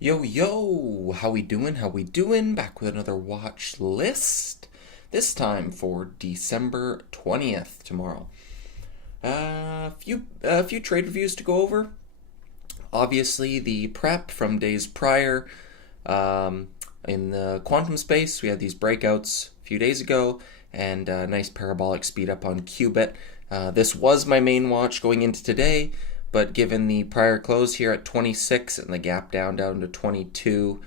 Yo, yo, how we doing? How we doing? Back with another watch list. This time for December 20th, tomorrow. A few trade reviews to go over. Obviously, the prep from days prior. Um, in the quantum space, we had these breakouts a few days ago, and a nice parabolic speed up on Qubit. This was my main watch going into today, but given the prior close here at 26 and the gap down to 22,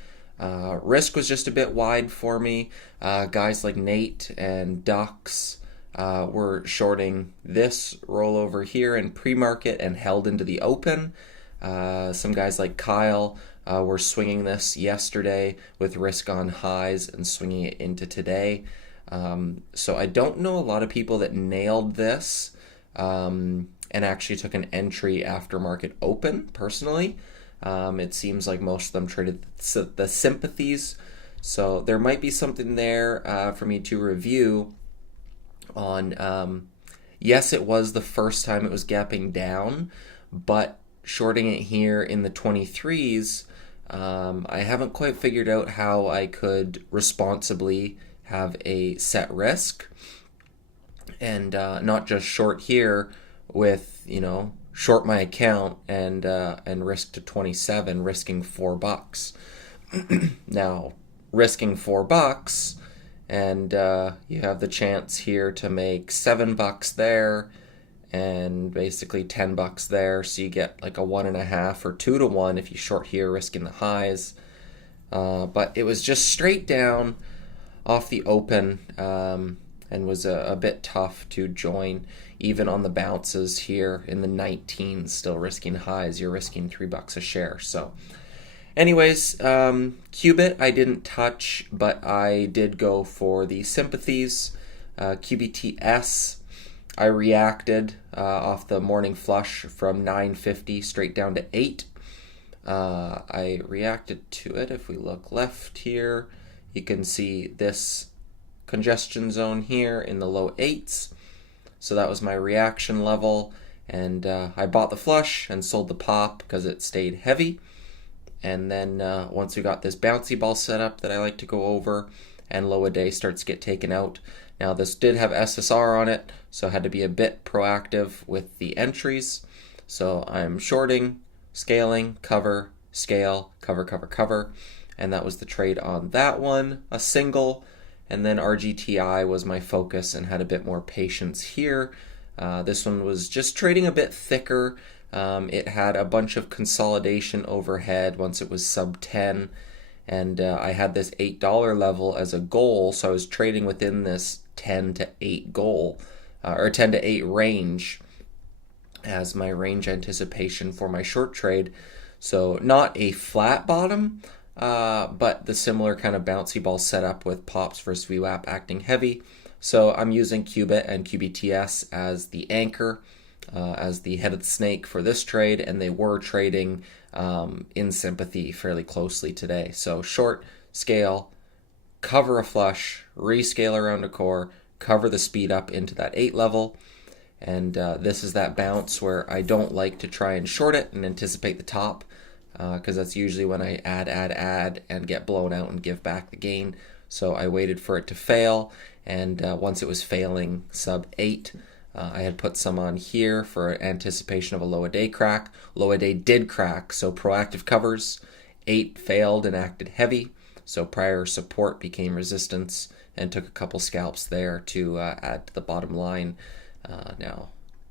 risk was just a bit wide for me. Guys like Nate and Dux were shorting this rollover here in pre-market and held into the open. Some guys like Kyle were swinging this yesterday with risk on highs and swinging it into today. So I don't know a lot of people that nailed this and actually took an entry after market open, personally. It seems like most of them traded the sympathies. So there might be something there for me to review on. Yes, it was the first time it was gapping down, but shorting it here in the 23s, I haven't quite figured out how I could responsibly have a set risk and not just short here with, short my account and risk to 27, risking $4. Now, risking $4 and you have the chance here to make $7 there and basically $10 there, so you get like a 1.5 or 2 to 1 if you short here, risking the highs. But it was just straight down off the open, and was a bit tough to join even on the bounces here in the 19s, still risking highs. You're risking $3 a share. So anyways, Qubit I didn't touch, but I did go for the sympathies. QBTS, I reacted off the morning flush from 950 straight down to 8. I reacted to it. If we look left here, you can see this congestion zone here in the low 8s. So that was my reaction level, and I bought the flush and sold the pop because it stayed heavy. And then once we got this bouncy ball set up that I like to go over, and low a day starts to get taken out. Now this did have SSR on it, so I had to be a bit proactive with the entries. So I'm shorting, scaling, cover, scale, cover, cover, cover. And that was the trade on that one, a single. And then RGTI was my focus and had a bit more patience here. This one was just trading a bit thicker. It had a bunch of consolidation overhead once it was sub 10. And I had this $8 level as a goal, so I was trading within this 10 to 8 goal, or 10 to 8 range as my range anticipation for my short trade. So not a flat bottom, but the similar kind of bouncy ball setup with pops versus VWAP acting heavy. So I'm using Qubit and QBTS as the anchor, as the head of the snake for this trade, and they were trading in sympathy fairly closely today. So short, scale, cover a flush, rescale around a core, cover the speed up into that 8 level. And this is that bounce where I don't like to try and short it and anticipate the top, because that's usually when I add, and get blown out and give back the gain. So I waited for it to fail, and once it was failing sub 8, I had put some on here for anticipation of a low a day crack. Low a day did crack, so proactive covers. 8 failed and acted heavy, so prior support became resistance, and took a couple scalps there to add to the bottom line. Now,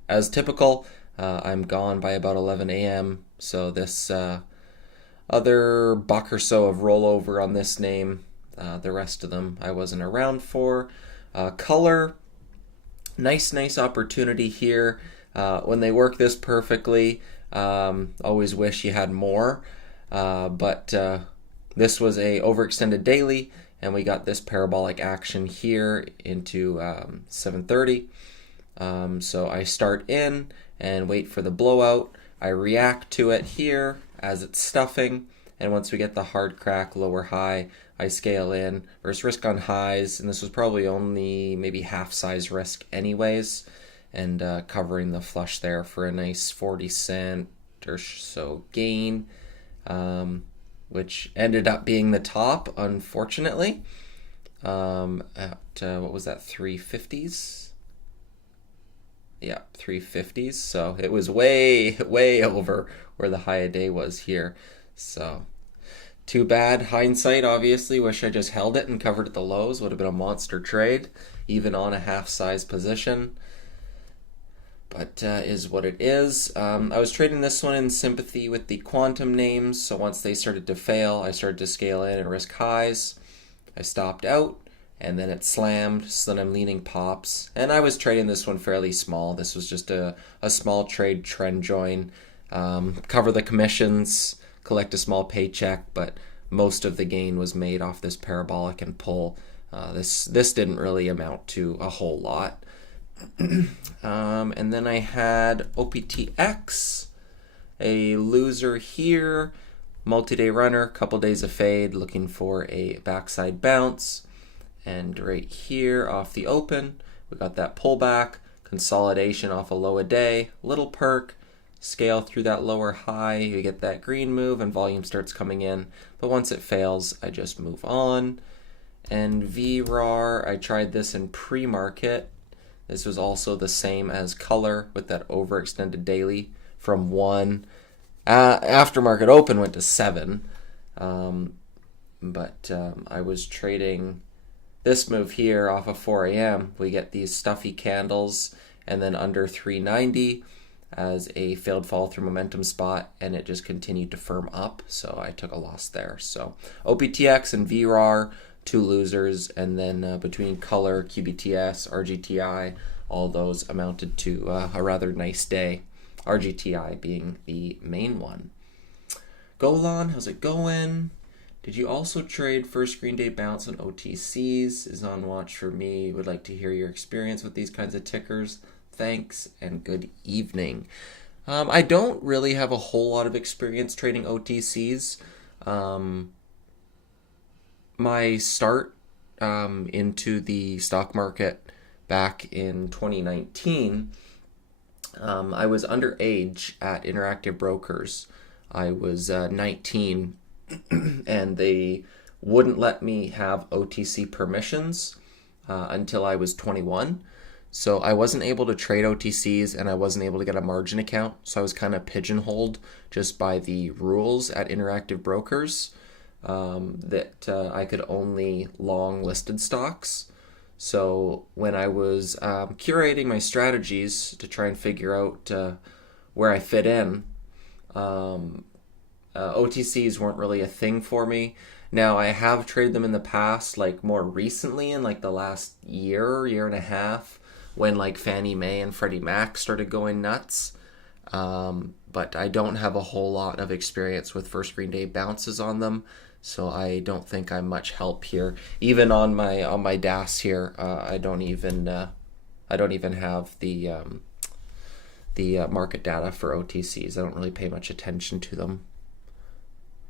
as typical, I'm gone by about 11 a.m., so this other buck or so of rollover on this name, the rest of them I wasn't around for. Color, nice opportunity here. When they work this perfectly, always wish you had more, but this was a overextended daily, and we got this parabolic action here into 7:30. So I start in and wait for the blowout. I react to it here as it's stuffing, and once we get the hard crack, lower high, I scale in versus risk on highs, and this was probably only maybe half size risk anyways, and covering the flush there for a nice 40 cent or so gain. which ended up being the top, unfortunately. At what was that, 350s? Yeah, 350s. So it was way, way over where the high a day was here. So too bad. Hindsight, obviously. Wish I just held it and covered at the lows. Would have been a monster trade, even on a half-size position. But is what it is. I was trading this one in sympathy with the quantum names. So once they started to fail, I started to scale in and risk highs. I stopped out, and then it slammed. So then I'm leaning pops. And I was trading this one fairly small. This was just a small trade trend join. Cover the commissions, collect a small paycheck, but most of the gain was made off this parabolic and pull. This didn't really amount to a whole lot. And then I had OPTX, a loser here, multi-day runner, couple days of fade, looking for a backside bounce. And right here off the open, we got that pullback, consolidation off a low a day, little perk, scale through that lower high, you get that green move and volume starts coming in. But once it fails, I just move on. And VRAR, I tried this in pre-market. This was also the same as color with that overextended daily from 1. Aftermarket open went to 7. But I was trading this move here off of 4 a.m. We get these stuffy candles and then under 390 as a failed fall through momentum spot, and it just continued to firm up. So I took a loss there. So OPTX and VRAR, 2 losers, and then between color, QBTS, RGTI, all those amounted to a rather nice day. RGTI being the main one. Golan, how's it going? Did you also trade first green day bounce on OTCs? Is on watch for me. Would like to hear your experience with these kinds of tickers. Thanks and good evening. I don't really have a whole lot of experience trading OTCs. My start into the stock market back in 2019, I was underage at Interactive Brokers. I was 19 and they wouldn't let me have OTC permissions until I was 21. So I wasn't able to trade OTCs and I wasn't able to get a margin account. So I was kind of pigeonholed just by the rules at Interactive Brokers that I could only long listed stocks. So when I was curating my strategies to try and figure out where I fit in, OTCs weren't really a thing for me. Now I have traded them in the past, like more recently in like the last year and a half, when like Fannie Mae and Freddie Mac started going nuts. But I don't have a whole lot of experience with first green day bounces on them, so I don't think I'm much help here. Even on my DAS here, I don't even have the market data for OTCs. I don't really pay much attention to them.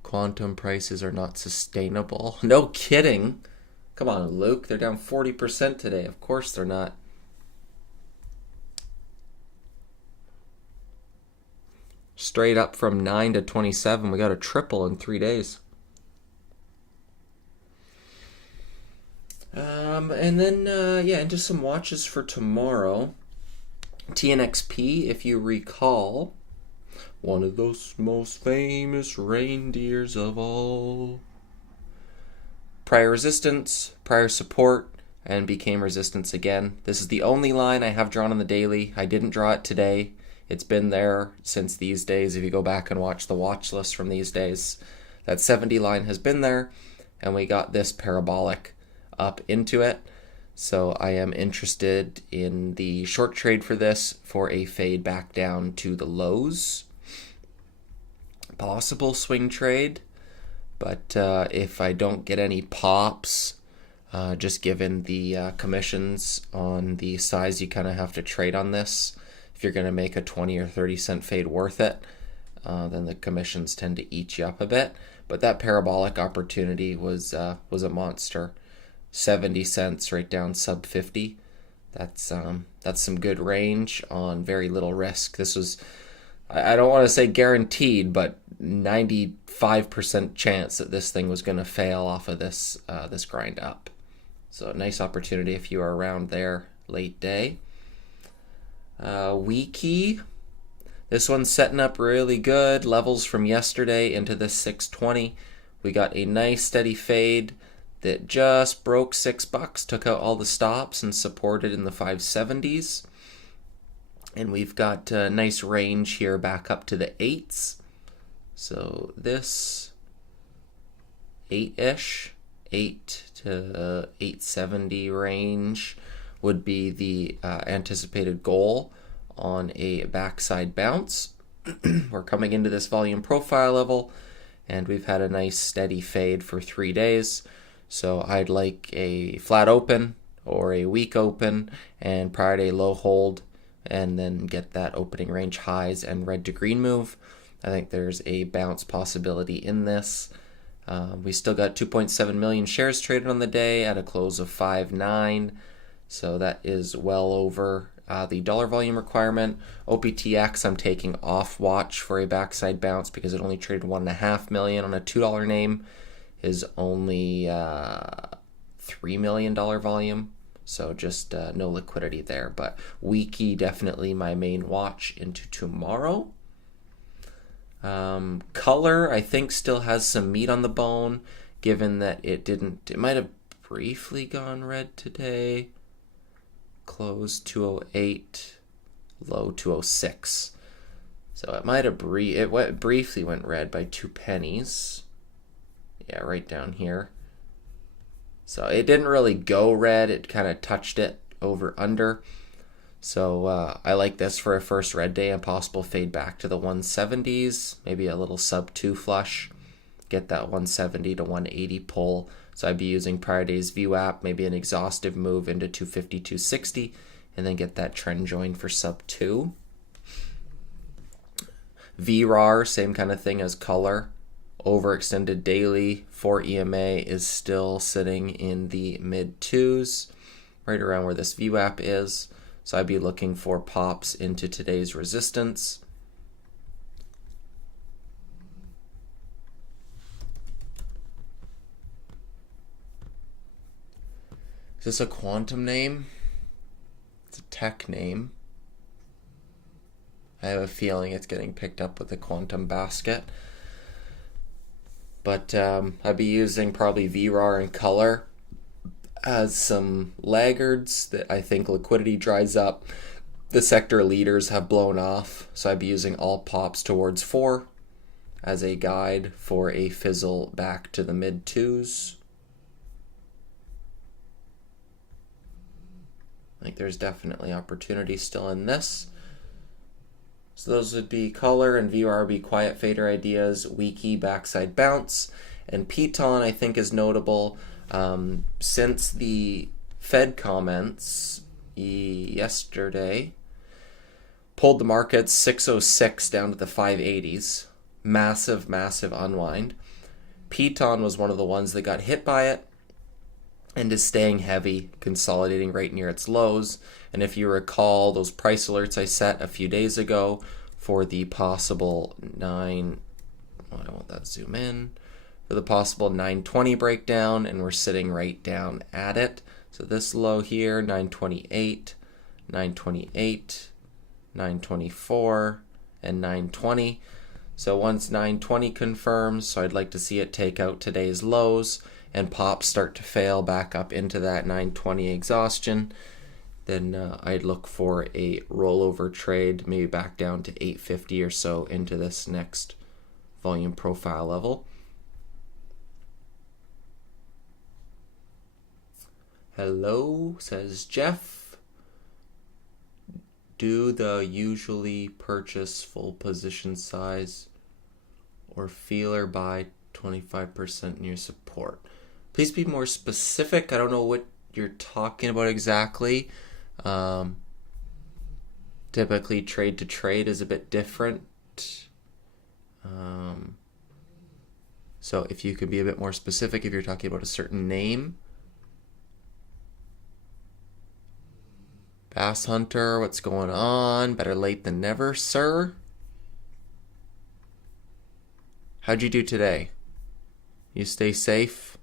Quantum prices are not sustainable. No kidding. Come on, Luke. They're down 40% today. Of course they're not. Straight up from 9 to 27. We got a triple in 3 days. And then, into some watches for tomorrow. TNXP, if you recall, one of those most famous reindeers of all. Prior resistance, prior support, and became resistance again. This is the only line I have drawn on the daily. I didn't draw it today. It's been there since these days. If you go back and watch the watch list from these days, that 70 line has been there, and we got this parabolic up into it. So I am interested in the short trade for this for a fade back down to the lows. Possible swing trade, but if I don't get any pops, just given the commissions on the size you kind of have to trade on this, if you're going to make a 20 or 30 cent fade worth it, then the commissions tend to eat you up a bit. But that parabolic opportunity was a monster. 70 cents right down sub 50. That's some good range on very little risk. This was I don't want to say guaranteed, but 95% chance that this thing was going to fail off of this grind up. So nice opportunity if you are around there late day. Wiki. This one's setting up really good. Levels from yesterday into the 620. We got a nice steady fade that just broke $6, took out all the stops and supported in the 570s. And we've got a nice range here back up to the 8s. So this 8-ish, 8 to 870 range would be the anticipated goal on a backside bounce. We're coming into this volume profile level, and we've had a nice steady fade for 3 days. So I'd like a flat open or a weak open and prior to a low hold, and then get that opening range highs and red to green move. I think there's a bounce possibility in this. We still got 2.7 million shares traded on the day at a close of 5.9. So that is well over the dollar volume requirement. OPTX I'm taking off watch for a backside bounce because it only traded 1.5 million on a $2 name, is only $3 million volume. So just no liquidity there. But Wiki definitely my main watch into tomorrow. Color I think still has some meat on the bone, given that it might have briefly gone red today. Close 208, low 206. So it might have briefly went red by 2 pennies. Yeah, right down here. So it didn't really go red. It kind of touched it over under. So I like this for a first red day and possible fade back to the 170s. Maybe a little sub 2 flush. Get that 170 to 180 pull. So I'd be using prior day's VWAP, maybe an exhaustive move into 250, 260, and then get that trend join for sub 2. VRAR, same kind of thing as color. Overextended daily for EMA is still sitting in the mid 2s, right around where this VWAP is. So I'd be looking for pops into today's resistance. Is this a quantum name? It's a tech name. I have a feeling it's getting picked up with the quantum basket. But I'd be using probably VRAR and color as some laggards that I think liquidity dries up. The sector leaders have blown off, so I'd be using all pops towards 4 as a guide for a fizzle back to the mid 2s. I think there's definitely opportunity still in this. So those would be color and VRB quiet fader ideas, Wiki backside bounce, and Piton I think is notable. Since the Fed comments yesterday, pulled the markets 606 down to the 580s. Massive, massive unwind. Piton was one of the ones that got hit by it and is staying heavy, consolidating right near its lows. And if you recall those price alerts I set a few days ago for the possible I won't that zoom in, for the possible 920 breakdown, and we're sitting right down at it. So this low here, 928, 928, 924, and 920. So once 920 confirms, so I'd like to see it take out today's lows and pops start to fail back up into that 920 exhaustion, then I'd look for a rollover trade, maybe back down to 850 or so into this next volume profile level. Hello, says Jeff. Do the usually purchase full position size or feeler buy 25% near support? Please be more specific. I don't know what you're talking about exactly. Typically trade to trade is a bit different. So if you could be a bit more specific, if you're talking about a certain name. Bass Hunter, what's going on? Better late than never, sir. How'd you do today? You stay safe?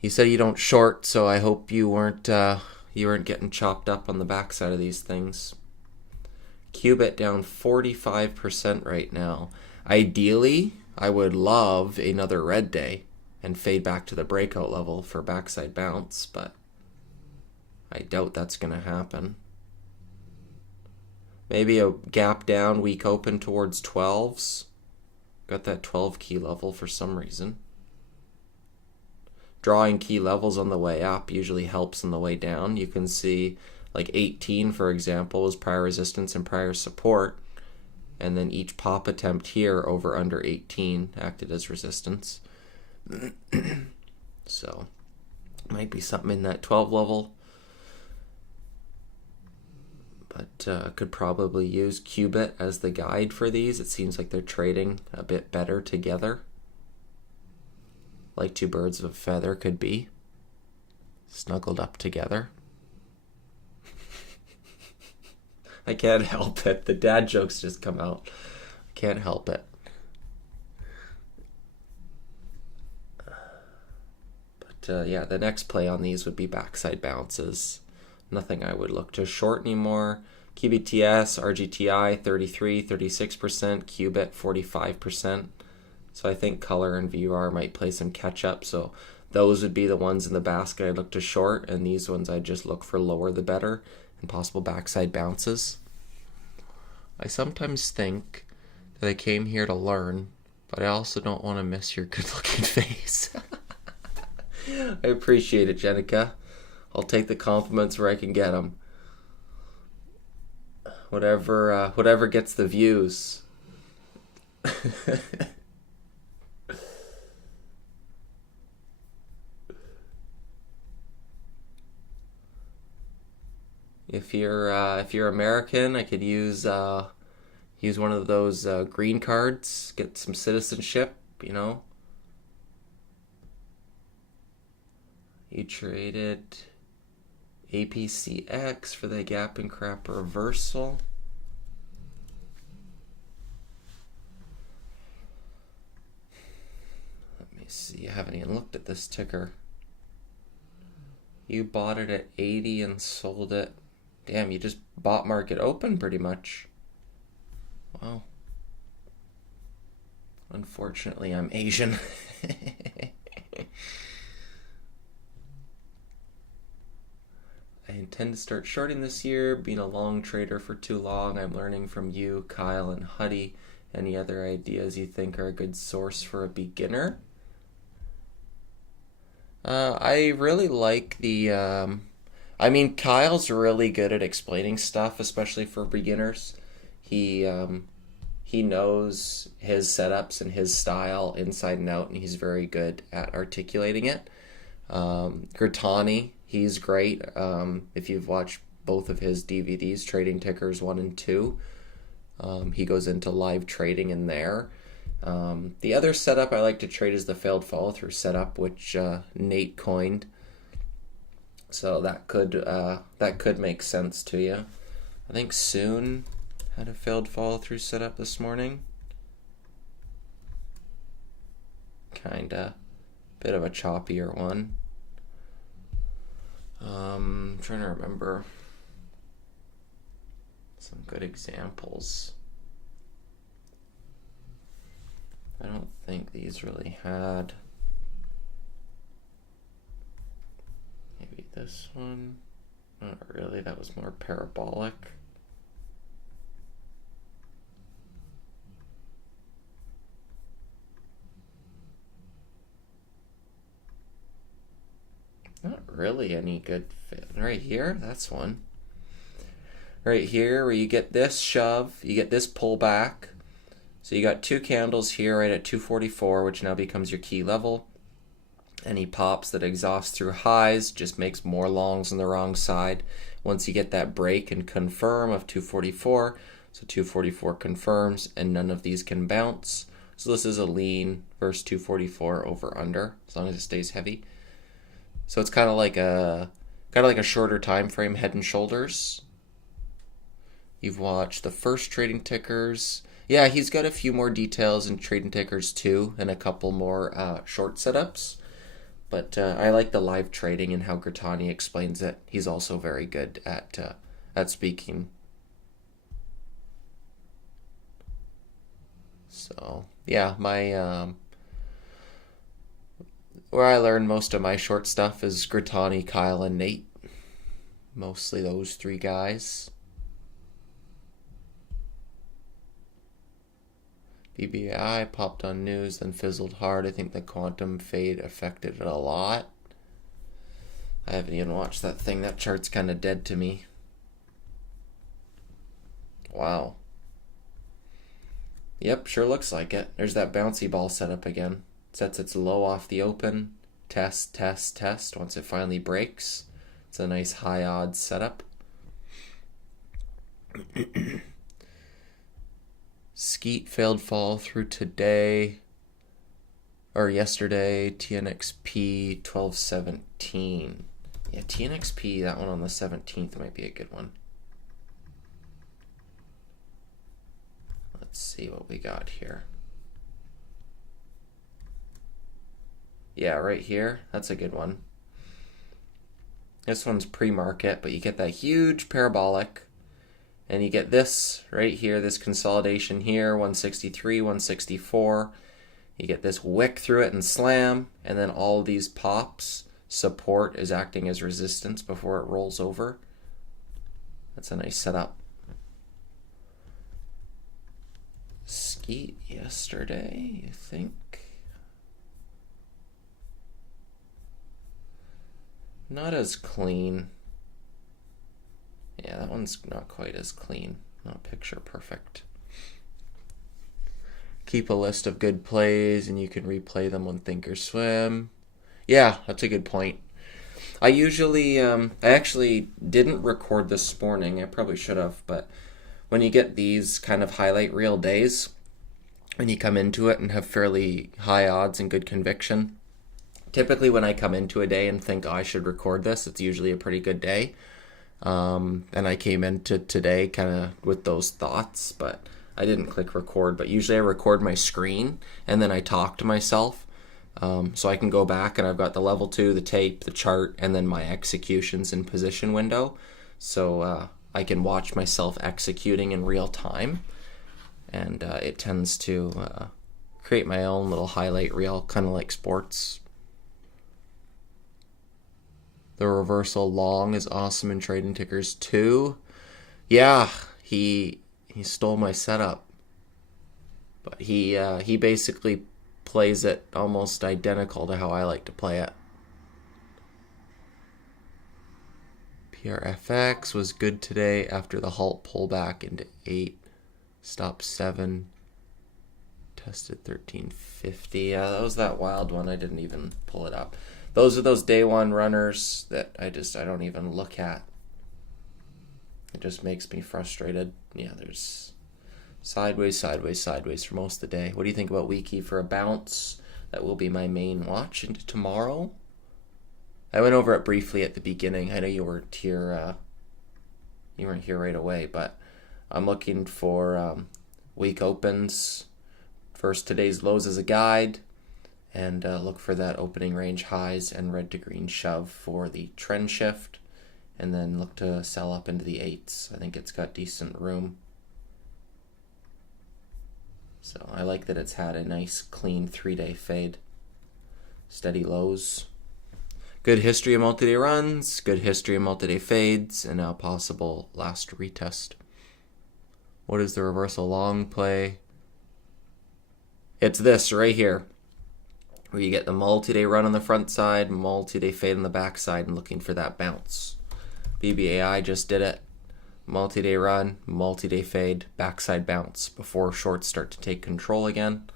You said you don't short, so I hope you weren't getting chopped up on the backside of these things. Qubit down 45% right now. Ideally, I would love another red day and fade back to the breakout level for backside bounce, but I doubt that's going to happen. Maybe a gap down, weak open towards 12s. Got that 12 key level for some reason. Drawing key levels on the way up usually helps on the way down. You can see like 18, for example, was prior resistance and prior support. And then each pop attempt here over under 18 acted as resistance. So, might be something in that 12 level. But could probably use Qubit as the guide for these. It seems like they're trading a bit better together. Like two birds of a feather could be. Snuggled up together. I can't help it. The dad jokes just come out. I can't help it. But yeah, the next play on these would be backside bounces. Nothing I would look to short anymore. QBTS, RGTI 33, 36%, Qubit 45%. So I think color and VR might play some catch up. So those would be the ones in the basket I'd look to short, and these ones I'd just look for lower the better and possible backside bounces. I sometimes think that I came here to learn, but I also don't want to miss your good looking face. I appreciate it, Jenica. I'll take the compliments where I can get them. Whatever gets the views. If you're American, I could use one of those green cards, get some citizenship. You know. You traded APCX for the gap and crap reversal. Let me see. I haven't even looked at this ticker. You bought it at 80 and sold it. Damn, you just bought market open pretty much. Wow. Unfortunately, I'm Asian. I intend to start shorting this year. Being a long trader for too long, I'm learning from you, Kyle, and Huddy. Any other ideas you think are a good source for a beginner? I really like the... Kyle's really good at explaining stuff, especially for beginners. He knows his setups and his style inside and out, and he's very good at articulating it. Gratani, he's great. If you've watched both of his DVDs, Trading Tickers 1 and 2, he goes into live trading in there. The other setup I like to trade is the failed follow-through setup, which Nate coined. So that could make sense to you. I think Soon had a failed follow-through setup this morning. Kinda. Bit of a choppier one. I'm trying to remember some good examples. I don't think these really had. Maybe this one. Not really, that was more parabolic. Not really any good fit. Right here, that's one. Right here, where you get this shove, you get this pullback. So you got two candles here right at 244, which now becomes your key level. Any pops that exhaust through highs just makes more longs on the wrong side. Once you get that break and confirm of 244, so 244 confirms and none of these can bounce. So this is a lean versus 244 over under, as long as it stays heavy. So it's kind of like a shorter time frame, head and shoulders. You've watched the first trading tickers. Yeah, he's got a few more details in trading tickers too, and a couple more short setups. But I like the live trading and how Grattani explains it. He's also very good at speaking. So yeah, my where I learned most of my short stuff is Grattani, Kyle, and Nate. Mostly those three guys. BBI popped on news, then fizzled hard. I think the quantum fade affected it a lot. I haven't even watched that thing. That chart's kind of dead to me. Wow. Yep, sure looks like it. There's that bouncy ball setup again. Sets its low off the open. Test, test, test. Once it finally breaks, it's a nice high odds setup. Skeet failed fall through today or yesterday. TNXP 1217. Yeah, TNXP, that one on the 17th might be a good one. Let's see what we got here. Yeah, right here, that's a good one. This one's pre-market, but you get that huge parabolic. And you get this right here, this consolidation here, 163, 164. You get this wick through it and slam, and then all these pops. Support is acting as resistance before it rolls over. That's a nice setup. Skeet yesterday, I think. Not as clean. Yeah, that one's not quite as clean. Not picture perfect. Keep a list of good plays and you can replay them on Thinkorswim. Yeah, that's a good point. I usually, I actually didn't record this morning. I probably should have, but when you get these kind of highlight reel days, when you come into it and have fairly high odds and good conviction, typically when I come into a day and think, oh, I should record this, it's usually a pretty good day. And I came into today kind of with those thoughts, but I didn't click record. But usually I record my screen and then I talk to myself, so I can go back and I've got the level 2, the tape, the chart, and then my executions in position window, so I can watch myself executing in real time, and it tends to create my own little highlight reel, kind of like sports. The reversal long is awesome in trading tickers too. Yeah, he stole my setup, but he basically plays it almost identical to how I like to play it. PRFX was good today after the halt pullback into 8, stop 7, tested 1350. Yeah, that was that wild one. I didn't even pull it up. Those are those day one runners that I don't even look at. It just makes me frustrated. Yeah, there's sideways, sideways, sideways for most of the day. What do you think about Wiki for a bounce? That will be my main watch into tomorrow. I went over it briefly at the beginning. I know you weren't here. You weren't here right away, but I'm looking for week opens. First, today's lows as a guide. And look for that opening range highs and red to green shove for the trend shift. And then look to sell up into the 8s. I think it's got decent room. So I like that it's had a nice clean 3-day fade. Steady lows. Good history of multi-day runs. Good history of multi-day fades. And now possible last retest. What is the reversal long play? It's this right here, where you get the multi-day run on the front side, multi-day fade on the back side, and looking for that bounce. BBAI just did it. Multi-day run, multi-day fade, backside bounce before shorts start to take control again.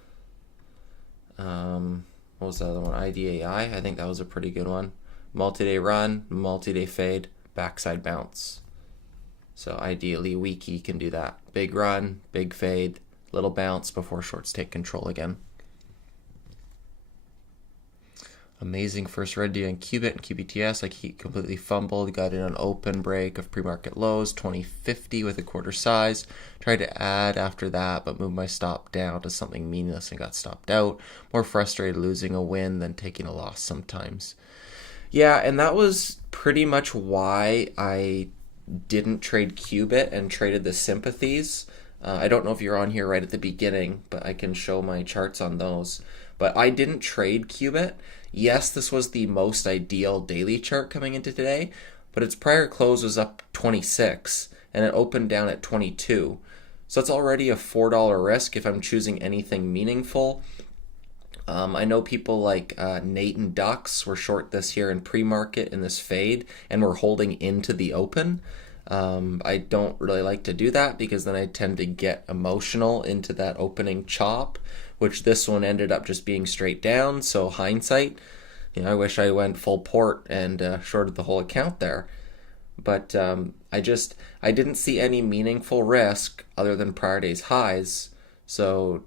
What was the other one? IDAI, I think that was a pretty good one. Multi-day run, multi-day fade, backside bounce. So ideally, Wiki can do that. Big run, big fade, little bounce before shorts take control again. Amazing first red day on Qubit and QBTS. Completely fumbled. Got in an open break of pre-market lows, 2050 with a quarter size. Tried to add after that, but moved my stop down to something meaningless and got stopped out. More frustrated losing a win than taking a loss sometimes. Yeah, and that was pretty much why I didn't trade Qubit and traded the sympathies. I don't know if you're on here right at the beginning, but I can show my charts on those. But I didn't trade Qubit. Yes, this was the most ideal daily chart coming into today, but its prior close was up 26 and it opened down at 22. So it's already a $4 risk if I'm choosing anything meaningful. I know people like Nate and Ducks were short this here in pre-market in this fade and were holding into the open. I don't really like to do that because then I tend to get emotional into that opening chop, which this one ended up just being straight down. So hindsight, I wish I went full port and shorted the whole account there. But I didn't see any meaningful risk other than prior day's highs. So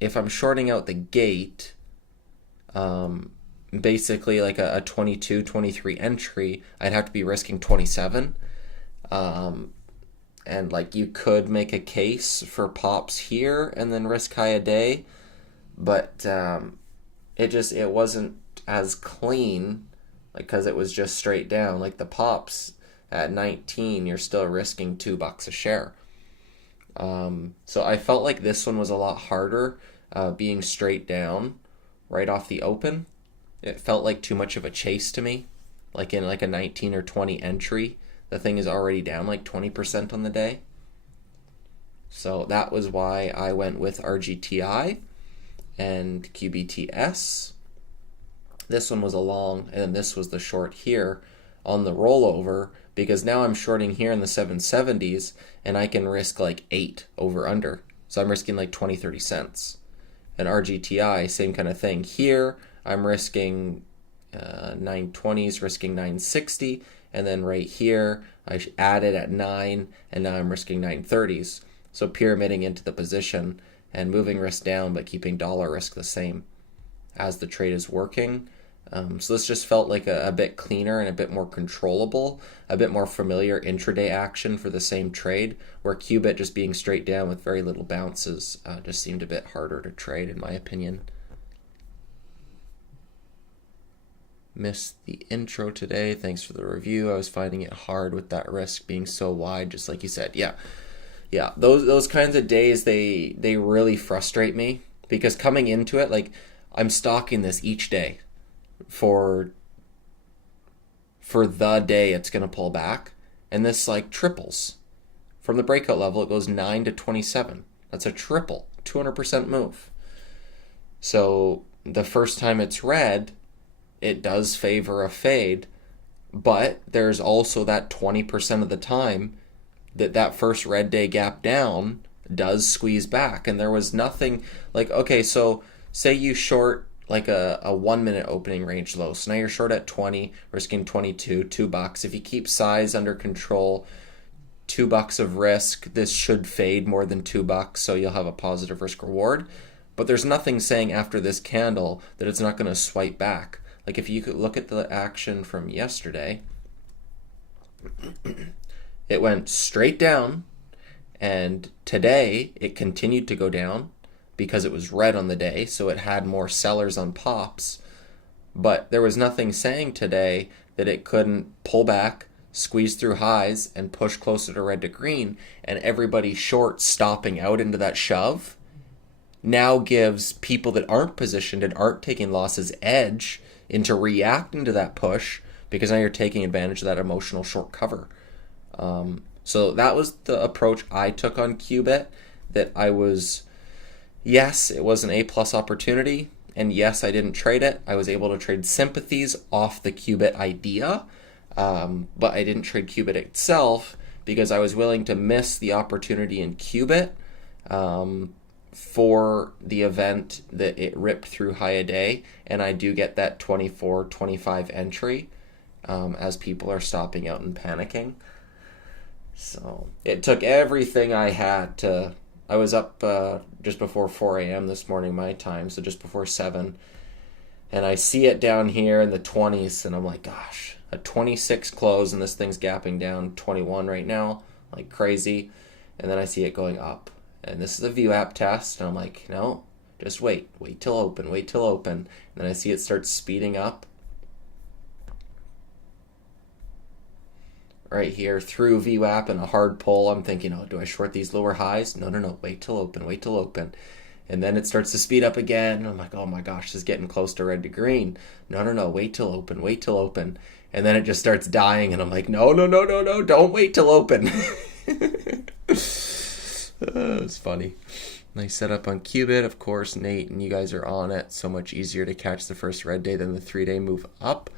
if I'm shorting out the gate, basically like a 22, 23 entry, I'd have to be risking 27. And like you could make a case for pops here and then risk high a day, but it wasn't as clean, like because it was just straight down. Like the pops at 19, you're still risking $2 a share. So I felt like this one was a lot harder, being straight down right off the open. It felt like too much of a chase to me, like in like a 19 or 20 entry. The thing is already down like 20% on the day. So that was why I went with RGTI and QBTS. This one was a long, and this was the short here on the rollover, because now I'm shorting here in the 770s and I can risk like 8 over under. So I'm risking like 20, 30 cents. And RGTI, same kind of thing. Here I'm risking 920s, risking 960. And then right here, I added at 9, and now I'm risking 930s. So pyramiding into the position and moving risk down, but keeping dollar risk the same as the trade is working. So this just felt like a bit cleaner and a bit more controllable, a bit more familiar intraday action for the same trade, where Qubit just being straight down with very little bounces just seemed a bit harder to trade, in my opinion. Missed the intro today. Thanks for the review. I was finding it hard with that risk being so wide, just like you said. Yeah. Those kinds of days, they really frustrate me, because coming into it, like I'm stocking this each day for the day it's gonna pull back, and this like triples from the breakout level. It goes 9 to 27. That's a triple, 200% move. So the first time it's red, it does favor a fade, but there's also that 20% of the time that first red day gap down does squeeze back. And there was nothing like, okay, so say you short like a 1 minute opening range low. So now you're short at 20, risking 22, $2. If you keep size under control, $2 of risk, this should fade more than $2, so you'll have a positive risk reward. But there's nothing saying after this candle that it's not going to swipe back. Like if you could look at the action from yesterday, it went straight down, and today it continued to go down because it was red on the day, so it had more sellers on pops. But there was nothing saying today that it couldn't pull back, squeeze through highs, and push closer to red to green, and everybody short stopping out into that shove now gives people that aren't positioned and aren't taking losses edge into reacting to that push, because now you're taking advantage of that emotional short cover. So that was the approach I took on Qubit, that I was, yes, it was an A+ opportunity, and yes, I didn't trade it. I was able to trade sympathies off the Qubit idea, but I didn't trade Qubit itself because I was willing to miss the opportunity in Qubit for the event that it ripped through high a day, and I do get that 24, 25 entry as people are stopping out and panicking. So it took everything I had to. I was up just before 4 a.m. this morning my time, so just before 7. And I see it down here in the 20s, and I'm like, gosh, a 26 close, and this thing's gapping down 21 right now, like crazy. And then I see it going up. And this is a VWAP test, and I'm like, no, just wait till open, wait till open. And then I see it starts speeding up right here through VWAP and a hard pull. I'm thinking, oh, do I short these lower highs? No, wait till open, wait till open. And then it starts to speed up again. I'm like, oh my gosh, this is getting close to red to green. No, wait till open, wait till open. And then it just starts dying, and I'm like, no, don't wait till open. It's funny. Nice setup on Qubit, of course, Nate, and you guys are on it. So much easier to catch the first red day than the 3-day move up.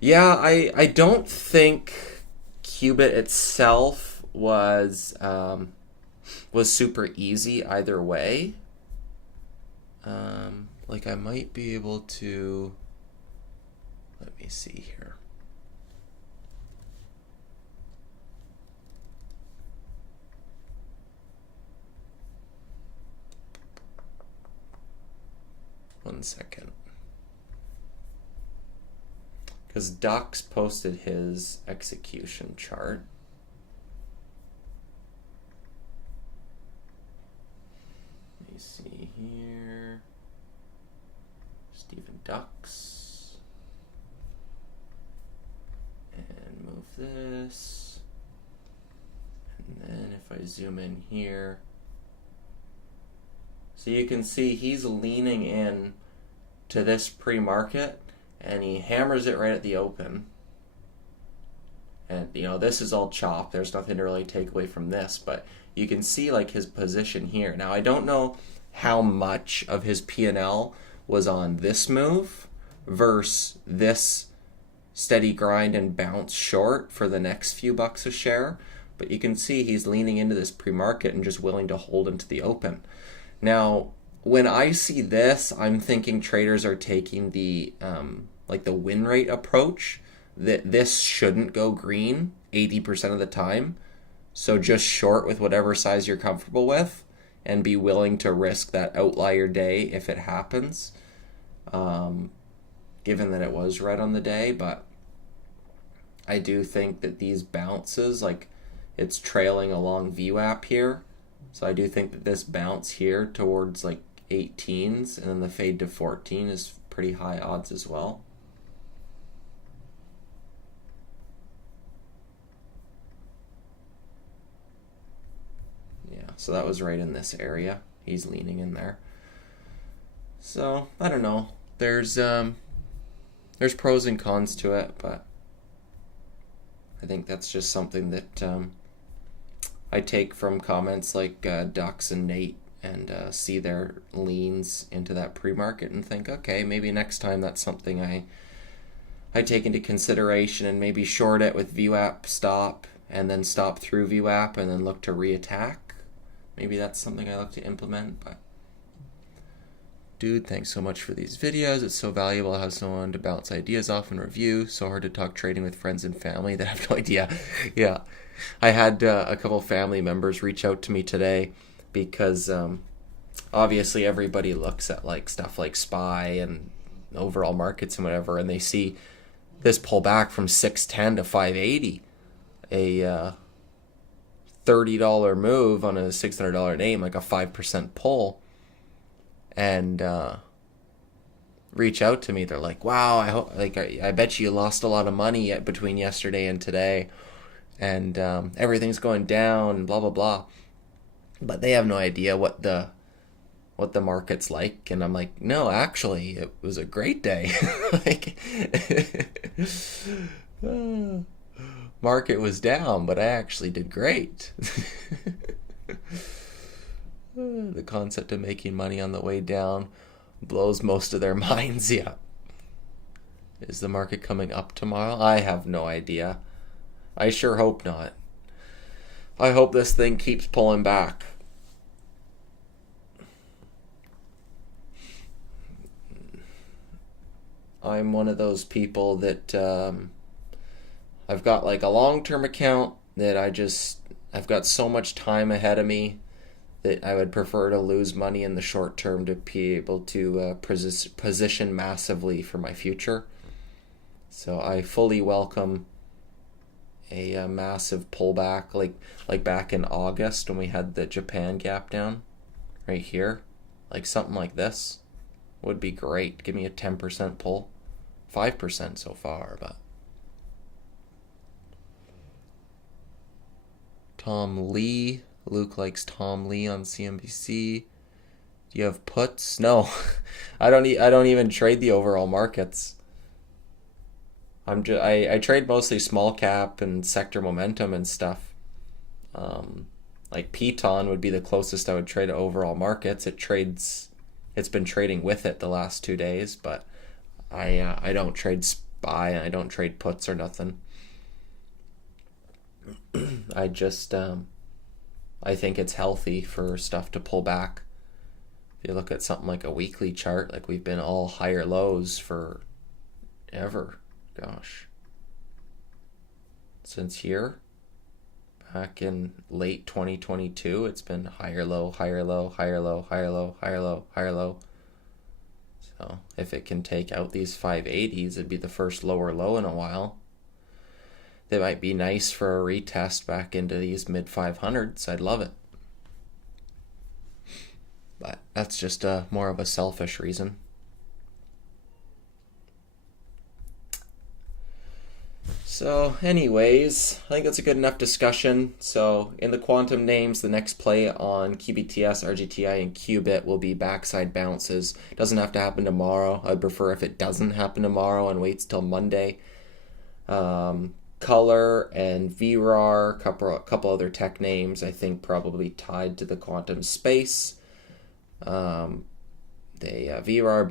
Yeah, I don't think Qubit itself was super easy either way. Like I might be able to, let me see here. One second. Because Dux posted his execution chart. Let me see here. Stephen Dux. And move this. And then if I zoom in here, so you can see he's leaning in to this pre-market, and he hammers it right at the open. And this is all chop. There's nothing to really take away from this, but you can see like his position here. Now I don't know how much of his P&L was on this move versus this steady grind and bounce short for the next few bucks a share, but you can see he's leaning into this pre-market and just willing to hold into the open. Now, when I see this, I'm thinking traders are taking the the win rate approach, that this shouldn't go green 80% of the time. So just short with whatever size you're comfortable with and be willing to risk that outlier day if it happens, given that it was red on the day. But I do think that these bounces, like it's trailing along VWAP here. So I do think that this bounce here towards like 18s and then the fade to 14 is pretty high odds as well. Yeah, so that was right in this area. He's leaning in there. So I don't know. There's pros and cons to it, but I think that's just something that I take from comments like Dux and Nate, and see their leans into that pre-market and think, okay, maybe next time that's something I take into consideration, and maybe short it with VWAP stop and then stop through VWAP and then look to re-attack. Maybe that's something I look to implement. But dude, thanks so much for these videos. It's so valuable to have someone to bounce ideas off and review. So hard to talk trading with friends and family that have no idea. Yeah, I had a couple family members reach out to me today because obviously everybody looks at like stuff like SPY and overall markets and whatever, and they see this pullback from 610 to 580, a $30 move on a $600 name, like a 5% pull, and reach out to me. They're like, wow, I bet you lost a lot of money between yesterday and today, and everything's going down, blah blah blah. But they have no idea what the market's like, and I'm like, no, actually, it was a great day. Market was down, but I actually did great. The concept of making money on the way down blows most of their minds. Yeah. Is the market coming up tomorrow? I have no idea. I sure hope not. I hope this thing keeps pulling back. I'm one of those people that I've got like a long-term account that I've got so much time ahead of me that I would prefer to lose money in the short term to be able to position massively for my future. So I fully welcome a massive pullback, like back in August when we had the Japan gap down right here. Like something like this would be great. Give me a 10% pull. 5% so far, but Tom Lee. Luke likes Tom Lee on CNBC. Do you have puts? No. I don't even trade the overall markets. I trade mostly small cap and sector momentum and stuff. Like Piton would be the closest I would trade to overall markets. It's been trading with it the last 2 days, but I don't trade SPY and I don't trade puts or nothing. I just I think it's healthy for stuff to pull back. If you look at something like a weekly chart, like we've been all higher lows for ever. Gosh. Since here, back in late 2022, it's been higher low, higher low, higher low, higher low, higher low, higher low. So if it can take out these 580s, it'd be the first lower low in a while. They might be nice for a retest back into these mid 500s. I'd love it. But that's just more of a selfish reason. So anyways, I think that's a good enough discussion. So in the quantum names, the next play on QBTS, RGTI, and Qubit will be backside bounces. Doesn't have to happen tomorrow. I'd prefer if it doesn't happen tomorrow and waits till Monday. Color and VRAR, a couple other tech names, I think probably tied to the quantum space. VRAR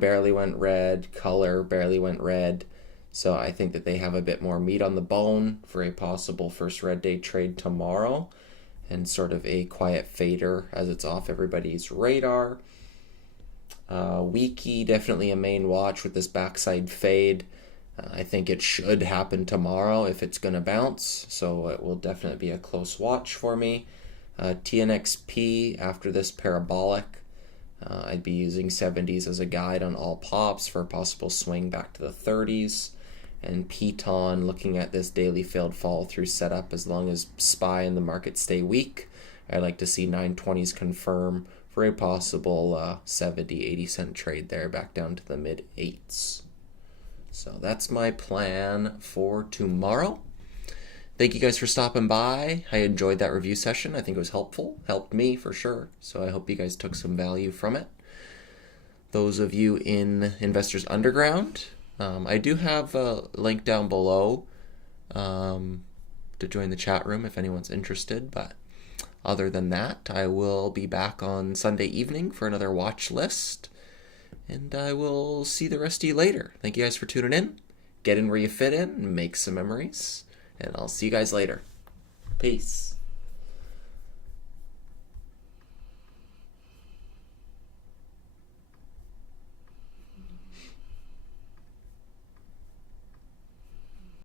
barely went red, Color barely went red. So I think that they have a bit more meat on the bone for a possible first red day trade tomorrow and sort of a quiet fader as it's off everybody's radar. Wiki, definitely a main watch with this backside fade. I think it should happen tomorrow if it's going to bounce, so it will definitely be a close watch for me. TNXP, after this parabolic, I'd be using 70s as a guide on all pops for a possible swing back to the 30s. And Piton, looking at this daily failed follow through setup, as long as SPY and the market stay weak, I'd like to see 920s confirm for a possible 70, 80 cent trade there back down to the mid 8s. So that's my plan for tomorrow. Thank you guys for stopping by. I enjoyed that review session. I think it was helpful. Helped me for sure. So I hope you guys took some value from it. Those of you in Investors Underground, I do have a link down below to join the chat room if anyone's interested. But other than that, I will be back on Sunday evening for another watch list. And I will see the rest of you later. Thank you guys for tuning in. Get in where you fit in and make some memories. And I'll see you guys later. Peace.